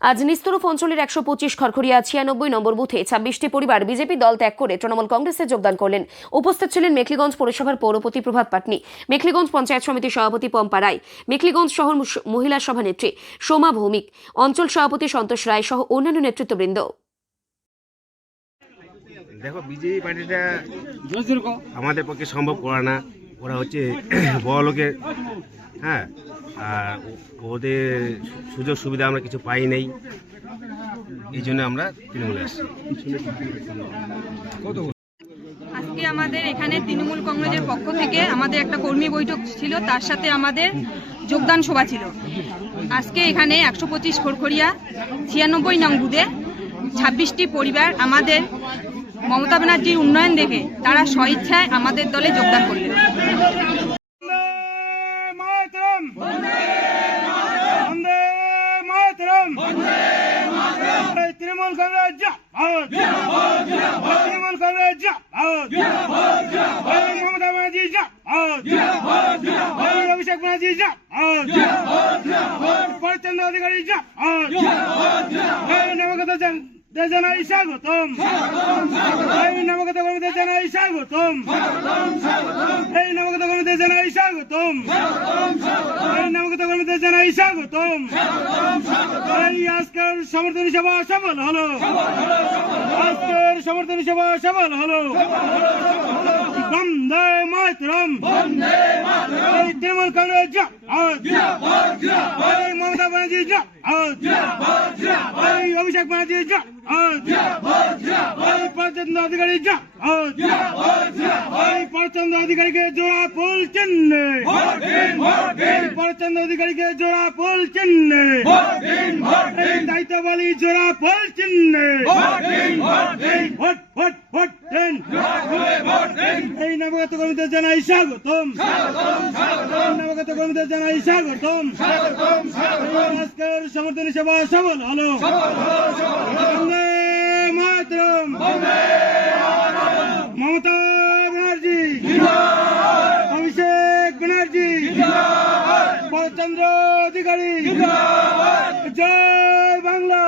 আজ নিস্তরূপ অঞ্চলের ১২৫ খড়খড়িয়া ৯৬ নম্বর বুথে ২৬টি পরিবার বিজেপি দল ত্যাগ করে তৃণমূল কংগ্রেসে যোগদান করলেন। উপস্থিত ছিলেন মেখলিগঞ্জ পৌরসভার পৌরপতি প্রভাত পাটনি, মেখলিগঞ্জ পঞ্চায়েত সমিতির সভাপতি পম্পা রায়, মেখলিগঞ্জ শহর মহিলা সভানেত্রী সোমা ভৌমিক, অঞ্চল সভাপতি সন্তোষ রায় সহ অন্যান্য নেতৃত্ববৃন্দ। দেখো, বিজেপি পার্টিটা আমাদের পক্ষে সম্ভব করা না। ওরা হচ্ছে বড় লোকের, হ্যাঁ, আর ওদের সুযোগ সুবিধা আমরা কিছু পাই নাই, এই জন্য আমরা তৃণমূলে আসছি। আজকে আমাদের এখানে তৃণমূল কংগ্রেসের পক্ষ থেকে আমাদের একটা কর্মী বৈঠক ছিল, তার সাথে আমাদের যোগদান সভা ছিল। আজকে এখানে ১২৫ খড়খড়িয়া ৯৬ নং বুথে ২৬টি পরিবার আমাদের মমতা ব্যানার্জির উন্নয়ন দেখে তারা স্বইচ্ছায় আমাদের দলে যোগদান করলেন। তৃণমূল কংগ্রেস তৃণমূল কংগ্রেস মমতা ব্যানার্জি অভিষেক ব্যানার্জি পরচন্দ্র অধিকারী নবগত জানাই স্বাগতম, এই নবগত কর্মীদের জানাই স্বাগতম, এই নবগত কর্মীদের জানাই স্বাগতম, এই নবগত কর্মীদের জানাই স্বাগতম। এই আজকের সমর্থনী সভা সফল হলো, আজকের সমর্থনী সভা সফল হলো। বন্দে মাতরম, এই তৃণমূল কংগ্রেস এই মমতা ব্যানার্জি এই অভিষেক ব্যানার্জি এই পরচন্দ্র অধিকারী এই পরচন্দ্র অধিকারীকে জোড়া ফুল চিহ্নে, পরচন্দ্র অধিকারীকে জোড়া ফুল চিহ্নে, এই দায়িত্ব বলি জোড়া ফুল চিহ্নে, ভোট ভোট ভোট দেন। এই নবগত কর্মীদের জানাই স্বাগতম, নবগত কর্মীদের জানাই স্বাগতম। আজকের সমর্থনী সভা সফল হলো। বন্দে মাতরম, মমতা ব্যানার্জি, অভিষেক ব্যানার্জি, পরচন্দ্র অধিকারী, জয় বাংলা।